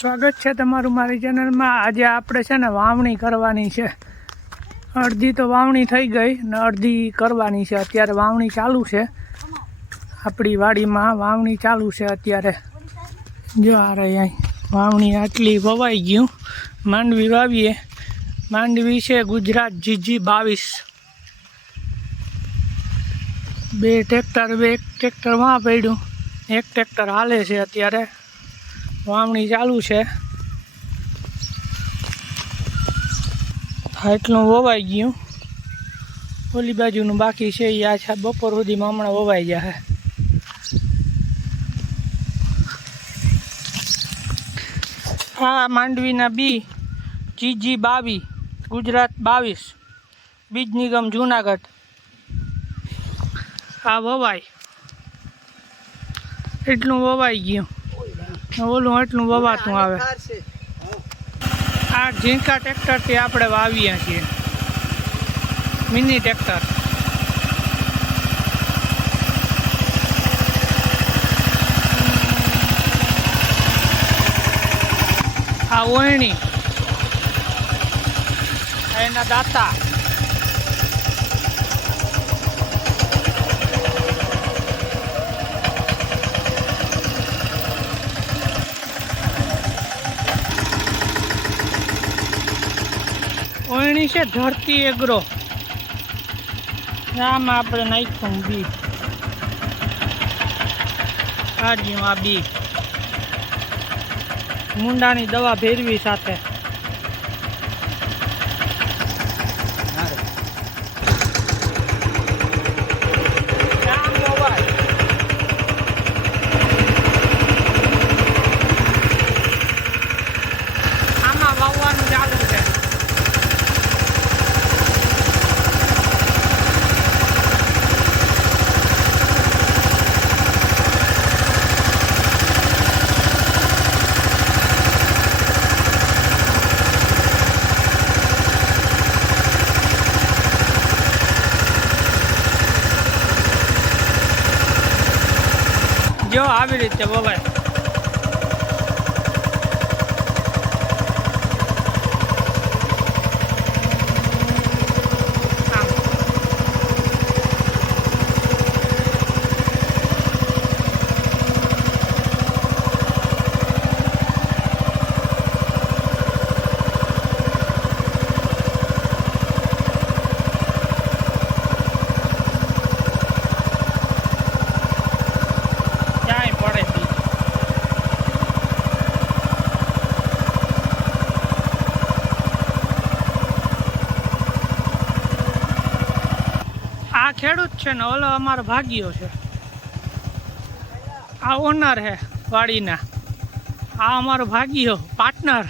સ્વાગત છે તમારું મારી ચેનલમાં. આજે આપણે છે ને વાવણી કરવાની છે. અડધી તો વાવણી થઈ ગઈ ને અડધી કરવાની છે. અત્યારે વાવણી ચાલુ છે. આપણી વાડીમાં વાવણી ચાલુ છે અત્યારે. જો આ રહી અહીં. વાવણી આટલી વવાઈ ગયું. માંડવી વાવીએ. માંડવી છે ગુજરાત જીજી બાવીસ. બે ટ્રેક્ટર, બે એક ટ્રેક્ટર વાં પડ્યું. એક ટ્રેક્ટર હાલે છે અત્યારે. વાવણી ચાલુ છે. એટલું વવાઈ ગયું. ઓલી બાજુનું બાકી છે એ આ બપોર સુધીમાં હમણાં વવાઈ જશે આ માંડવીના બી, જીજી બાવી, ગુજરાત બાવીસ, બીજ નિગમ જુનાગઢ. આ વવાય. એટલું વવાઈ ગયું. ઓલું એટલું વવાતું આવે. આ ઝીંકા ટ્રેક્ટરથી આપણે વાવીએ છીએ. Mini tractor. આ ઓયણી. એના દાતા. ઓયણી છે ધરતી એગ્રો. આમાં આપણે નાખ્યું બી. આ બી. મુંડાની દવા ભેરવી સાથે આમ વવાય. આમાં વાવવાનું ચાલુ છે જો આવી રીતે વવાય આમ. ક્યાંય પડે બી આ ખેડૂત છે ને ઓલો અમારો ભાગ્યો છે. આ ઓનર હે વાડીના. આ અમારો ભાગ્યો પાર્ટનર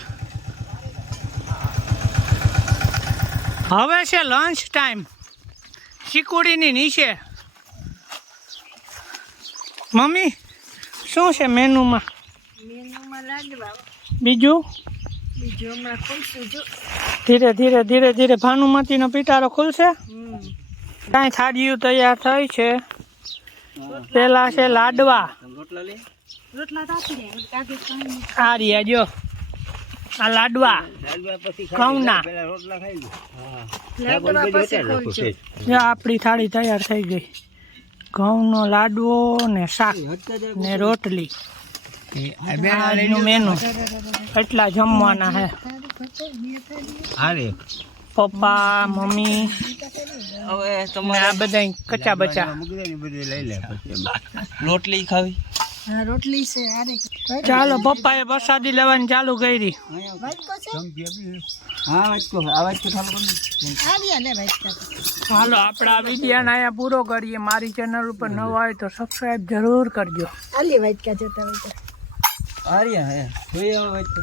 હવે છે લંચ ટાઈમ ચીકુડીની નીચે. મમ્મી શું છે મેનુમાં? મેનુમાં લાડવા. બીજું? બીજું હમણાં ખુલશું જો. ધીરે ધીરે ધીરે ધીરે ભાનુમતીનો પિટારો ખુલશે? હમ. કાંઈ થાળીઓ તૈયાર થઈ છે. પેલા છે લાડવા. આ રહ્યા જો. આ લાડવા. ઘઉંના. આપણી થાળી તૈયાર થઈ ગઈ. ઘઉંનો લાડવો ને શાક ને રોટલી. મેનુ એટલા જમવાના હે. પપ્પા મમ્મી. ને આ બધા કચ્ચા બચ્ચા રોટલી ખાવી? રોટલી છે આરે. ચાલો પપ્પાએ પ્રસાદી લેવાની ચાલુ કરી. હાલો આપણે આ વિડીયોને અહીંયા પૂરો કરીએ. મારી ચેનલ ઉપર નવો હોય તો સબસ્ક્રાઈબ જરૂર કરજો. આલી વાટકા જતા હોય તો. આર્યા હે. જોઈએ હવે વાંચકો